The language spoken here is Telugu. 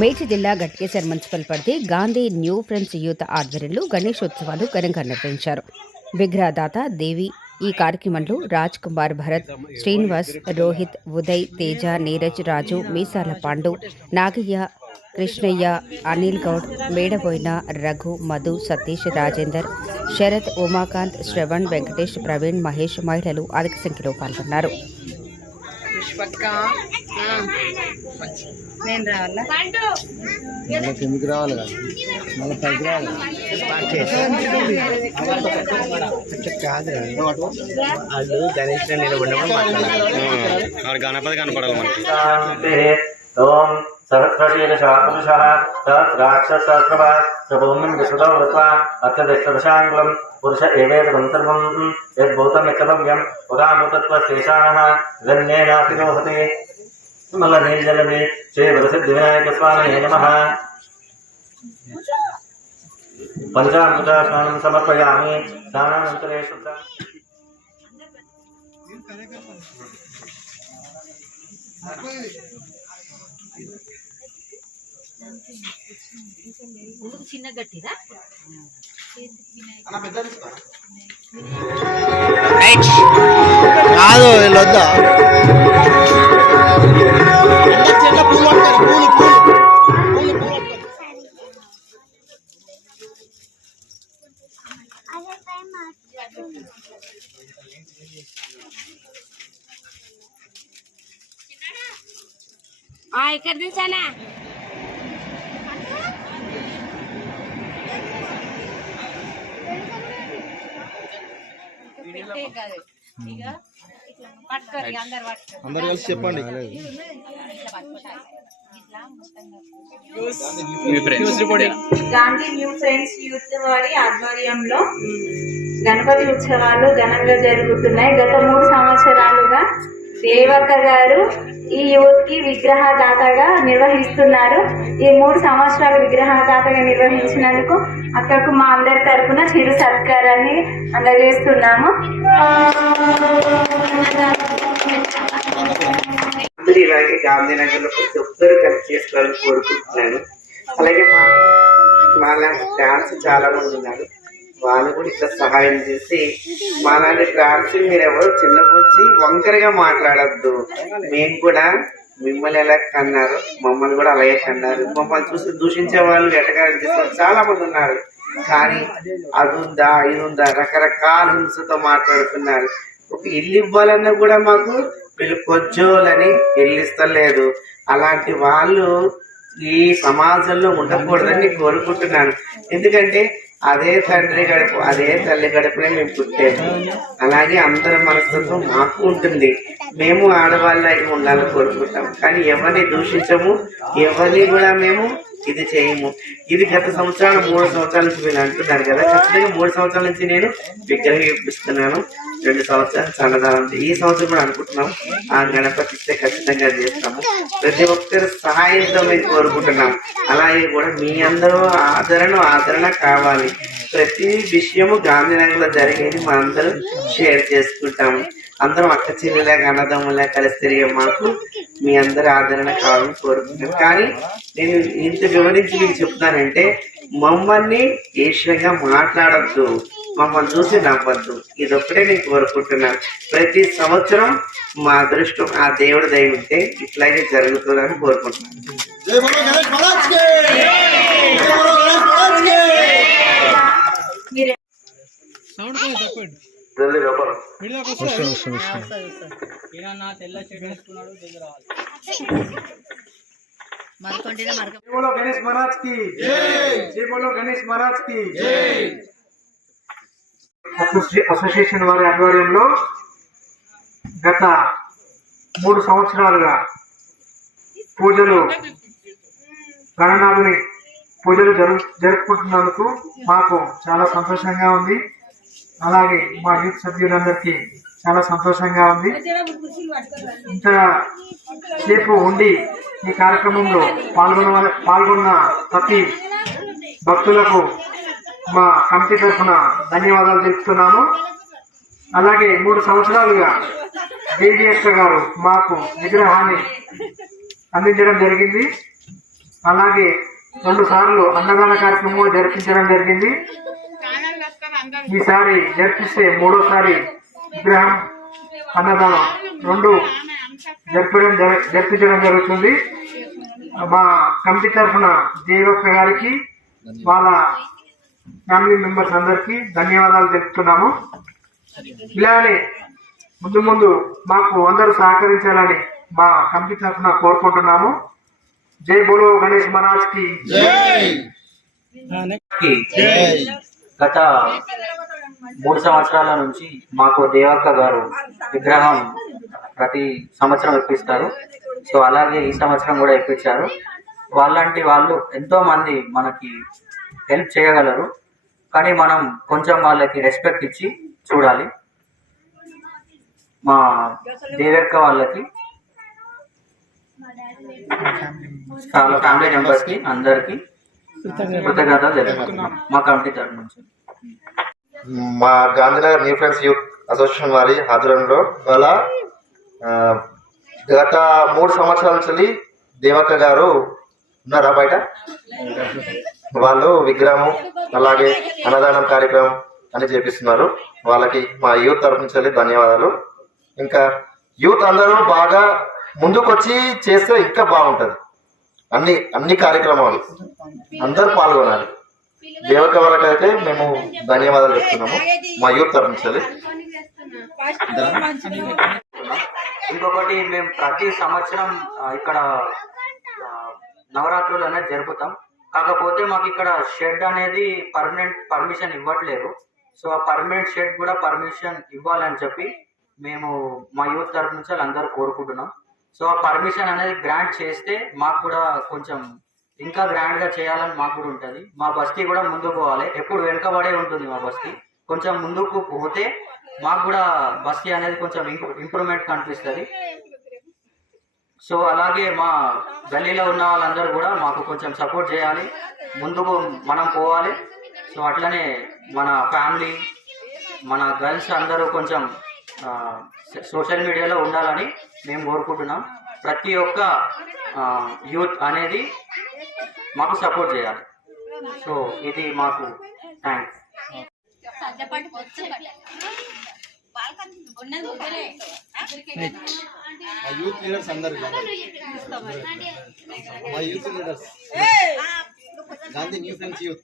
మేడ్చి జిల్లా గట్కేసర్ మున్సిపల్ పరిధి గాంధీ న్యూ ఫ్రెండ్స్ యూత్ ఆధ్వర్యంలో గణేశోత్సవాలు ఘనంగా నిర్వహించారు. విగ్రహదాత దేవి ఈ కార్యక్రమంలో రాజ్ కుమార్ భరత్ శ్రీనివాస్ రోహిత్ ఉదయ్ తేజ నీరజ్ రాజు మీసాల పాండు నాగయ్య కృష్ణయ్య అనిల్ గౌడ్ మేడబోయిన రఘు మధు సతీష్ రాజేందర్ శరత్ ఉమాకాంత్ శ్రవణ్ వెంకటేష్ ప్రవీణ్ మహేష్ మహిళలు అధిక సంఖ్యలో పాల్గొన్నారు. పుష్పక్క. నేను రావాలా? మళ్ళీ కిందికి రావాలి కదా. మళ్ళీ పైకి రావాలి వాళ్ళు గణేష్ నిలబడినప్పుడు గణపతి కనపడాలి మనకి. శాంతి ఓం సహస్రశీలశాపురుషः సహస్రాక్షసహస్రవ సభూమిం విశ్రుతో వృత్వా అత్యదక్షదశాంగులం పురుష ఏవేదం సర్వం యద్భూతం యచ్చభవ్యం పురామృతత్వశేషానः గణ్యేనాతిరోహతి మల్ల నీలజలమి శ్రీ వరసిద్ధి వినాయక స్వామి నమః పంచామృత స్నానం సమర్పయామి స్నానానంతరే శుద్ధ చిన్న గట్టిరా కాదు వీళ్ళొద్దా పూలు పూలు పూలు పూలు ఇక్కడ చూసానా అందరు కలిసి చెప్పండి. గాంధీ న్యూ ఫ్రెండ్స్ యూత్ వారి ఆధ్వర్యంలో గణపతి ఉత్సవాలు ఘనంగా జరుగుతున్నాయి. గత మూడు సంవత్సరాలుగా దేవక్క గారు ఈ యూత్కి విగ్రహదాతగా నిర్వహిస్తున్నారు. ఈ మూడు సంవత్సరాలు విగ్రహదాతగా నిర్వహించినందుకు అక్కకు మా అందరి తరఫున చిరు సత్కారాన్ని అందజేస్తున్నాము. అందరూ ఇలాగే గాంధీనగర్లో ప్రతి ఒక్కరు కలిసి చేసుకోవాలని కోరుకుంటున్నాను. అలాగే మా మా లాంటి డాన్స్ చాలా మంది ఉన్నారు. వాళ్ళు కూడా ఇట్లా సహాయం చేసి మనల్ని లాంటి మీరెవరు మీరు ఎవరు చిన్నపుచ్చి వంకరగా మాట్లాడద్దు. మేము కూడా మిమ్మల్ని ఎలా కన్నారు మమ్మల్ని కూడా అలాగే కన్నారు. మమ్మల్ని చూసి దూషించే వాళ్ళు ఎటకారం చేసే వాళ్ళు చాలా మంది ఉన్నారు. కానీ అది ఉందా ఇది ఉందా రకరకాల హింసతో మాట్లాడుతున్నారు. ఒక ఇల్లు ఇవ్వాలన్నా కూడా మాకు వీళ్ళు కొజ్జోలని ఇల్లు ఇస్తలేదు. అలాంటి వాళ్ళు ఈ సమాజంలో ఉండకూడదని కోరుకుంటున్నాను. ఎందుకంటే అదే తండ్రి గడుపు అదే తల్లి గడుపునే మేము పుట్టాము అలాగే అందరి మనస్తత్వం మాకు ఉంటుంది. మేము ఆడవాళ్ళకి ఉండాలని కోరుకుంటాం. కానీ ఎవరిని దూషించము ఎవరిని కూడా మేము ఇది చేయము. ఇది గత సంవత్సరాలు మూడు సంవత్సరాల నుంచి మీరు అంటున్నారు కదా ఖచ్చితంగా మూడు సంవత్సరాల నుంచి నేను విగ్రహం ఇప్పిస్తున్నాను. రెండు సంవత్సరాలు సన్నదానం ఈ సంవత్సరం కూడా అనుకుంటున్నాం. ఆ గణపతి ఇస్తే ఖచ్చితంగా చేస్తాము. ప్రతి ఒక్కరు సహాయంతో మేము కోరుకుంటున్నాం. అలాగే కూడా మీ అందరూ ఆదరణ ఆదరణ కావాలి. ప్రతి విషయము గాంధీనగర్లో జరిగేది మా షేర్ చేసుకుంటాము. అందరం అక్క చెల్లెలాగా అన్నదమ్ములా కలిసి తిరిగే మాకు మీ అందరి ఆదరణ కావాలని కోరుకుంటున్నాను కానీ నేను ఇంత వివరించి మీకు చెప్తానంటే మమ్మల్ని ఈశ్వరంగా మాట్లాడద్దు. మమ్మల్ని చూసి నవ్వద్దు ఇదొక్కటే నేను కోరుకుంటున్నాను ప్రతి సంవత్సరం మా అదృష్టం ఆ దేవుడి దయ ఉంటే ఇట్లాగే జరుగుతుందని కోరుకుంటున్నాను. జై బలో గణేష్ మహారాజ్కి! జై బలో గణేష్ మహారాజ్కి! మీరు వస్తుంది వస్తుంది వస్తుంది మరకొంటిన మరక జై బోలో గణేష్ మహారాజ్కి! జై బోలో గణేష్ మహారాజ్కి అసోసి- అసోసియేషన్ వారి ఆధ్వర్యంలో గత మూడు సంవత్సరాలుగా పూజలు గణనాథుని పూజలు జరు జరుపుకుంటున్నందుకు మాకు చాలా సంతోషంగా ఉంది. అలాగే మా యూత్ సభ్యులందరికీ చాలా సంతోషంగా ఉంది. ఇంత సేపు ఉండి ఈ కార్యక్రమంలో పాల్గొన్న పాల్గొన్న ప్రతి భక్తులకు మా కమిటీ తరఫున ధన్యవాదాలు తెలుపుతున్నాము. అలాగే మూడు సంవత్సరాలుగా జేడీఎస్ గారు మాకు విగ్రహాన్ని అందించడం జరిగింది. అలాగే రెండు సార్లు అన్నదాన కార్యక్రమం జరిపించడం జరిగింది. ఈసారి జరిపిస్తే మూడోసారి విగ్రహం అన్నదానం రెండు జరిపడం జరిపించడం జరుగుతుంది. మా కమిటీ తరఫున దేవక్క గారికి వాళ్ళ ఫ్యామిలీ మెంబర్స్ అందరికీ ధన్యవాదాలు తెలుపుతున్నాము. ఇలానే ముందు ముందు మాకు అందరూ సహకరించాలని మా కమిటీ తరఫున కోరుకుంటున్నాము. జై బోలో గణేష్ మహారాజ్కి. కి గత మూడు సంవత్సరాల నుంచి మాకు దేవక్క గారు విగ్రహం ప్రతి సంవత్సరం ఇప్పిస్తారు. సో అలాగే ఈ సంవత్సరం కూడా ఇప్పించారు. వాళ్ళంటి వాళ్ళు ఎంతో మంది మనకి హెల్ప్ చేయగలరు. కానీ మనం కొంచెం వాళ్ళకి రెస్పెక్ట్ ఇచ్చి చూడాలి. మా దేవక్క వాళ్ళకి చాలా ఫ్యామిలీ మెంబర్స్కి అందరికి కృతజ్ఞతలు తెలుపుతున్నాం మా కమిటీ తరఫు నుంచి. మా Gandhinagar new friends youth association వారి ఆధ్వర్యంలో అలా గత మూడు సంవత్సరాల నుంచి దేవక్క గారు ఉన్నారా బయట? వాళ్ళు విగ్రహం అలాగే అన్నదానం కార్యక్రమం అని చేపిస్తున్నారు. వాళ్ళకి మా యూత్ తరఫు నుంచి ధన్యవాదాలు. ఇంకా యూత్ అందరూ బాగా ముందుకొచ్చి చేస్తే ఇంకా బాగుంటది. అన్ని అన్ని కార్యక్రమాలు అందరూ పాల్గొనాలి. దేవక అయితే మేము ధన్యవాదాలు చెప్తున్నాము. మా యూత్ తరఫు నుంచి ఇంకొకటి మేము ప్రతి సంవత్సరం ఇక్కడ నవరాత్రులు అనేది జరుపుతాం. కాకపోతే మాకు ఇక్కడ షెడ్ అనేది పర్మనెంట్ పర్మిషన్ ఇవ్వట్లేదు. సో ఆ పర్మనెంట్ షెడ్ కూడా పర్మిషన్ ఇవ్వాలని చెప్పి మేము మా యూత్ తరఫు నుంచి అందరూ కోరుకుంటున్నాం. సో ఆ పర్మిషన్ అనేది గ్రాంట్ చేస్తే మాకు కూడా కొంచెం ఇంకా గ్రాండ్గా చేయాలని మాకు కూడా ఉంటుంది. మా బస్తీ కూడా ముందుకు పోవాలి. ఎప్పుడు వెనుకబడే ఉంటుంది మా బస్తీ. కొంచెం ముందుకు పోతే మాకు కూడా బస్తీ అనేది కొంచెం ఇంప్రూవ్మెంట్ కనిపిస్తుంది. సో అలాగే మా గల్లీలో ఉన్న వాళ్ళందరూ కూడా మాకు కొంచెం సపోర్ట్ చేయాలి. ముందుకు మనం పోవాలి. సో అట్లనే మన ఫ్యామిలీ మన గర్ల్స్ అందరూ కొంచెం సోషల్ మీడియాలో ఉండాలని మేము కోరుకుంటున్నాం. ప్రతి ఒక్క యూత్ అనేది మాకు సపోర్ట్ చేయాలి. సో ఇది మాకు థ్యాంక్స్. మా యూత్ లీడర్స్ అందరు మా youth leaders Gandhi new friends youth